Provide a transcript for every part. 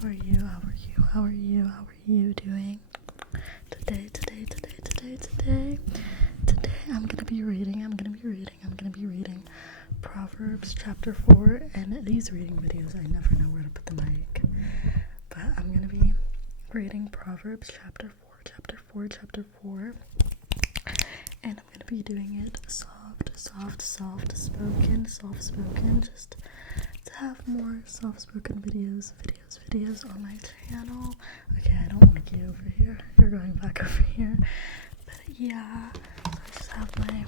How are you? How are you? How are you? How are you doing? Today, I'm gonna be reading Proverbs chapter 4, and these reading videos, I never know where to put the mic, but I'm gonna be reading Proverbs chapter 4, and I'm gonna be doing it soft spoken, just to have more soft-spoken videos on my channel. Okay, I don't like you over here. You're going back over here. But yeah, so I just have my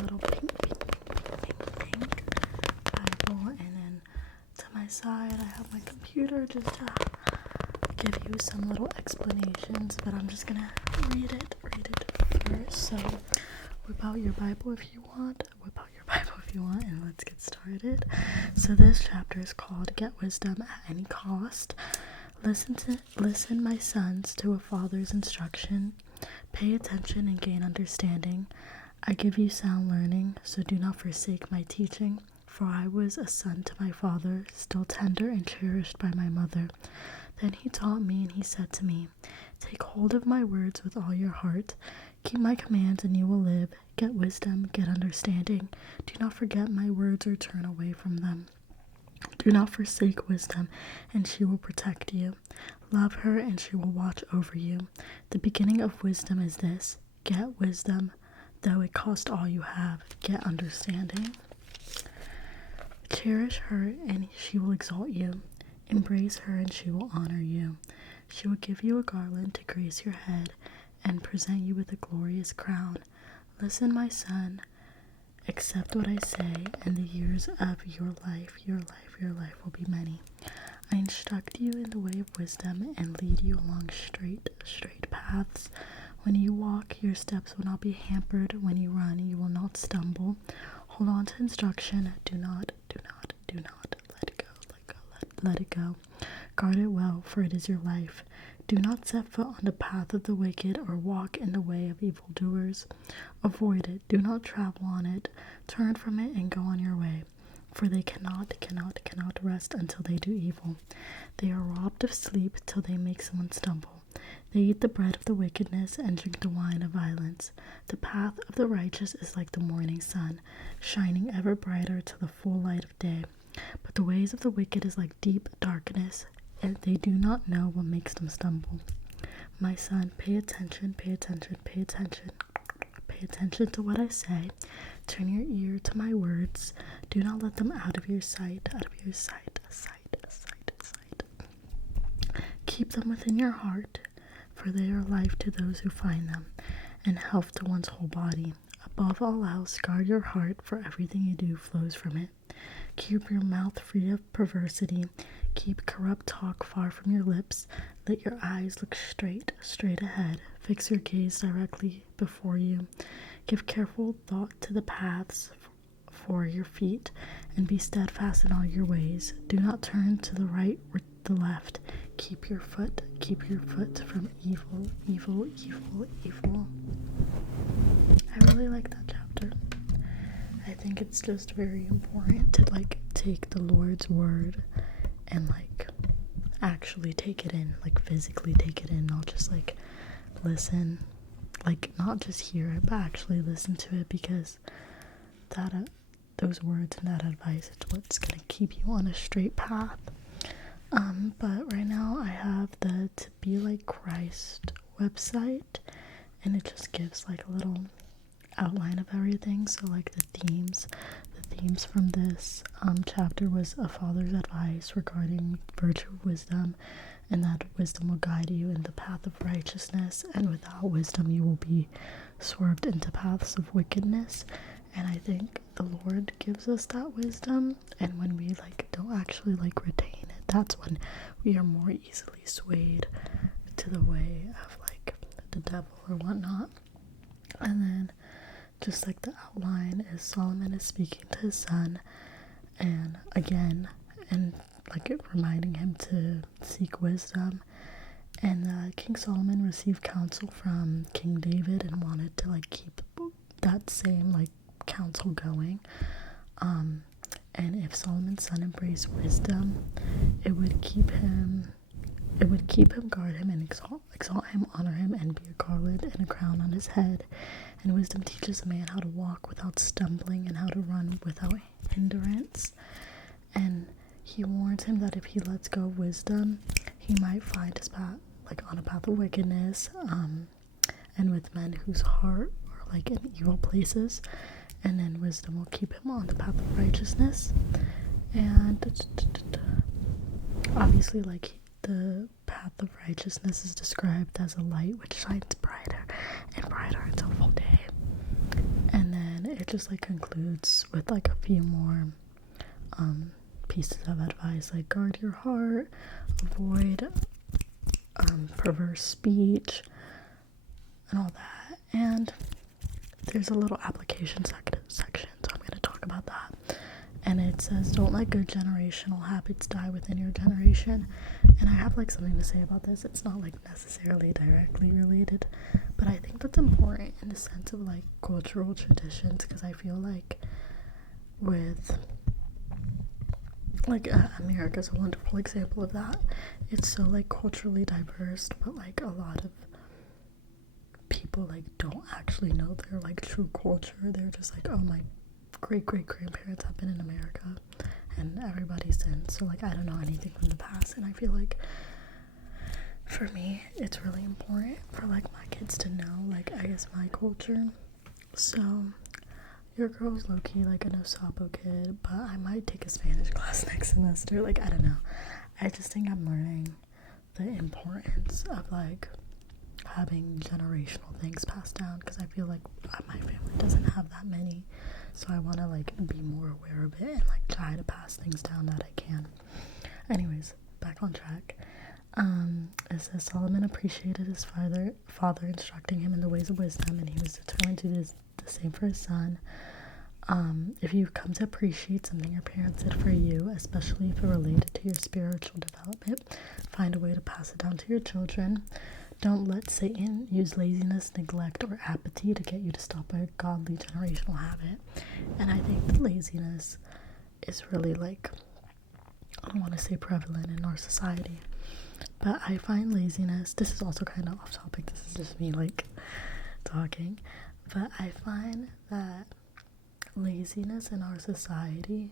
little pink Bible, and then to my side I have my computer just to give you some little explanations, but I'm just gonna read it first. So whip out your Bible if you want, and let's get started. So this chapter is called Get Wisdom at Any Cost. Listen, my sons, to a father's instruction. Pay attention and gain understanding. I give you sound learning, so do not forsake my teaching. For I was a son to my father, still tender and cherished by my mother. Then he taught me, and he said to me, take hold of my words with all your heart. Keep my commands, and you will live. Get wisdom, get understanding. Do not forget my words or turn away from them. Do not forsake wisdom, and she will protect you. Love her, and she will watch over you. The beginning of wisdom is this: get wisdom, though it cost all you have. Get understanding. Cherish her, and she will exalt you. Embrace her, and she will honor you. She will give you a garland to grace your head, and present you with a glorious crown. Listen, my son, accept what I say, and the years of your life will be many. I instruct you in the way of wisdom and lead you along straight paths. When you walk, your steps will not be hampered. When you run, you will not stumble. Hold on to instruction. Do not let it go. Guard it well, for it is your life. Do not set foot on the path of the wicked, or walk in the way of evildoers. Avoid it. Do not travel on it. Turn from it and go on your way. For they cannot rest until they do evil. They are robbed of sleep till they make someone stumble. They eat the bread of the wickedness and drink the wine of violence. The path of the righteous is like the morning sun, shining ever brighter to the full light of day. But the ways of the wicked is like deep darkness, and they do not know what makes them stumble. My son, pay attention to what I say. Turn your ear to my words. Do not let them out of your sight. Keep them within your heart, for they are life to those who find them, and health to one's whole body. Above all else, guard your heart, for everything you do flows from it. Keep your mouth free of perversity. Keep corrupt talk far from your lips. Let your eyes look straight ahead. Fix your gaze directly before you. Give careful thought to the paths for your feet, and be steadfast in all your ways. Do not turn to the right or the left. Keep your foot from evil. I really like that chapter. I think it's just very important to take the Lord's word and actually take it in, physically take it in, not just listen, not just hear it, but actually listen to it, because that those words and that advice is what's gonna keep you on a straight path. But right now I have the To Be Like Christ website, and it just gives a little outline of everything. So the themes from this chapter was a father's advice regarding virtue of wisdom, and that wisdom will guide you in the path of righteousness, and without wisdom you will be swerved into paths of wickedness. And I think the Lord gives us that wisdom, and when we don't actually retain it, that's when we are more easily swayed to the way of the devil or whatnot. And then just the outline is Solomon is speaking to his son, and again, and reminding him to seek wisdom. And King Solomon received counsel from King David and wanted to keep that same counsel going. And if Solomon's son embraced wisdom, it would keep him, guard him, and exalt him, honor him, and be a garland and a crown on his head. And wisdom teaches a man how to walk without stumbling and how to run without hindrance. And he warns him that if he lets go of wisdom, he might find his path, like on a path of wickedness, and with men whose heart are like in evil places. And then wisdom will keep him on the path of righteousness. And obviously, like, the path of righteousness is described as a light which shines brighter and brighter until full day. And then it just like concludes with like a few more pieces of advice, like guard your heart, avoid perverse speech, and all that. And there's a little application section, so I'm going to talk about that. And it says, don't let good generational habits die within your generation. And I have like something to say about this. It's not like necessarily directly related, but I think that's important in the sense of like cultural traditions, because I feel like with like America's a wonderful example of that. It's so like culturally diverse, but like a lot of people like don't actually know their like true culture. They're just like, oh, my great grandparents have been in America and everybody's since, so like I don't know anything from the past. And I feel like for me it's really important for like my kids to know like I guess my culture. So your girl's low-key like an Osapo kid, but I might take a Spanish class next semester. Like I don't know, I just think I'm learning the importance of like having generational things passed down, because I feel like my family doesn't have that many, so I want to like be more aware of it and like try to pass things down that I can. Anyways, back on track. It says Solomon appreciated his father instructing him in the ways of wisdom, and he was determined to do the same for his son. If you come to appreciate something your parents did for you, especially if it related to your spiritual development, find a way to pass it down to your children. Don't let Satan use laziness, neglect, or apathy to get you to stop a godly generational habit. And I think that laziness is really like, I don't want to say prevalent in our society, but I find laziness, this is also kind of off topic, this is just me like talking, but I find that laziness in our society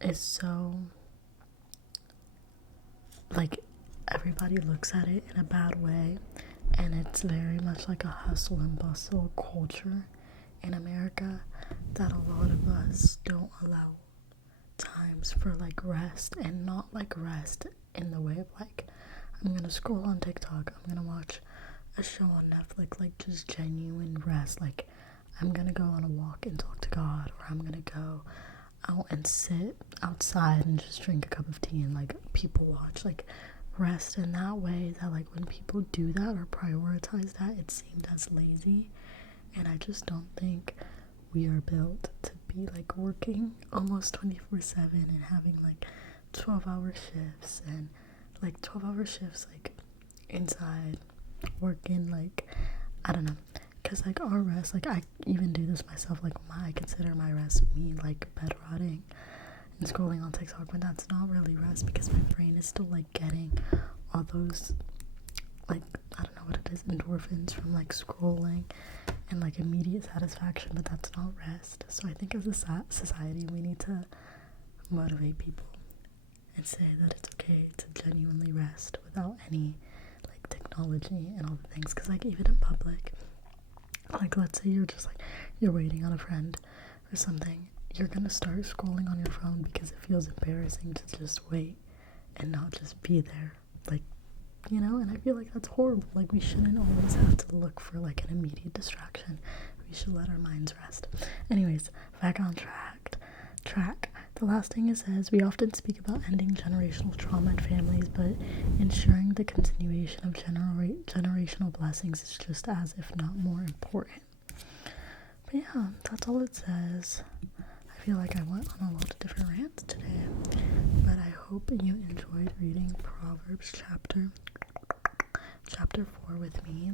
is so like everybody looks at it in a bad way, and it's very much like a hustle and bustle culture in America that a lot of us don't allow times for like rest, and not like rest in the way of like I'm gonna scroll on TikTok, I'm gonna watch a show on Netflix, like just genuine rest, like I'm gonna go on a walk and talk to God, or I'm gonna go out and sit outside and just drink a cup of tea and like people watch, like rest in that way. That like when people do that or prioritize that, it's seen as lazy. And I just don't think we are built to be like working almost 24/7 and having like 12-hour shifts, and like 12-hour shifts like inside working, like I don't know, because like our rest, like I even do this myself, like I consider my rest me like bed rotting and scrolling on TikTok, but that's not really rest, because my brain is still like getting all those like I don't know what it is, endorphins from like scrolling and like immediate satisfaction, but that's not rest. So I think as a society we need to motivate people and say that it's okay to genuinely rest without any like technology and all the things, because like even in public, like let's say you're just like you're waiting on a friend or something, you're gonna start scrolling on your phone because it feels embarrassing to just wait and not just be there, like, you know. And I feel like that's horrible. Like we shouldn't always have to look for like an immediate distraction. We should let our minds rest. Anyways, back on track. The last thing it says, we often speak about ending generational trauma in families, but ensuring the continuation of generational blessings is just as, if not more, important. But yeah, that's all it says. I feel like I went on a lot of different rants today, but I hope you enjoyed reading Proverbs chapter 4 with me.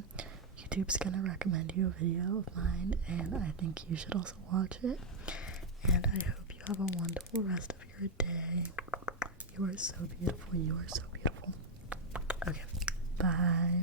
YouTube's gonna recommend you a video of mine, and I think you should also watch it. And I hope you have a wonderful rest of your day. You are so beautiful. You are so beautiful. Okay, bye.